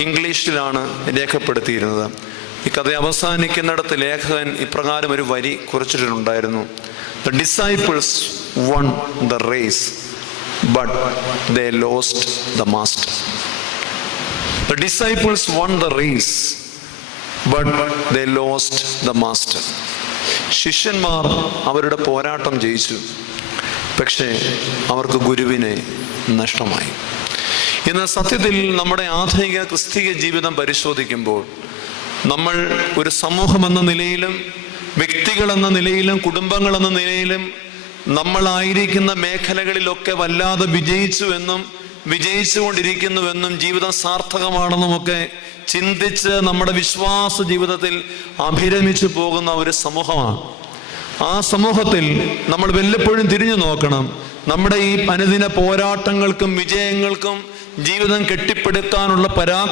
ഇംഗ്ലീഷിലാണ് രേഖപ്പെടുത്തിയിരുന്നത്. ഈ കഥ അവസാനിക്കുന്നിടത്ത് ലേഖകൻ ഇപ്രകാരം ഒരു വരി കുറിച്ചിട്ടുണ്ടായിരുന്നു. The disciples won the race but they lost the master the disciples won the race but they lost the master ശിഷ്യന്മാർ അവരുടെ പോരാട്ടം ജയിച്ചു പക്ഷേ അവർക്ക് ഗുരുവിനെ നഷ്ടമായി. ഇന്ന് സത്യത്തിൽ നമ്മുടെ ആധുനിക ക്രിസ്തീയ ജീവിതം പരിശോധിക്കുമ്പോൾ നമ്മൾ ഒരു സമൂഹം എന്ന നിലയിലും വ്യക്തികൾ എന്ന നിലയിലും കുടുംബങ്ങൾ എന്ന നിലയിലും നമ്മളായിരിക്കുന്ന മേഖലകളിലൊക്കെ വല്ലാതെ വിജയിച്ചു എന്നും വിജയിച്ചുകൊണ്ടിരിക്കുന്നുവെന്നും ജീവിതം സാർത്ഥകമാണെന്നും ഒക്കെ ചിന്തിച്ച് നമ്മുടെ വിശ്വാസ ജീവിതത്തിൽ അഭിരമിച്ചു പോകുന്ന ഒരു സമൂഹമാണ്. ആ സമൂഹത്തിൽ നമ്മൾ വല്ലപ്പോഴും തിരിഞ്ഞു നോക്കണം. നമ്മുടെ ഈ അനുദിന പോരാട്ടങ്ങൾക്കും വിജയങ്ങൾക്കും ജീവിതം കെട്ടിപ്പടുക്കാനുള്ള പരാ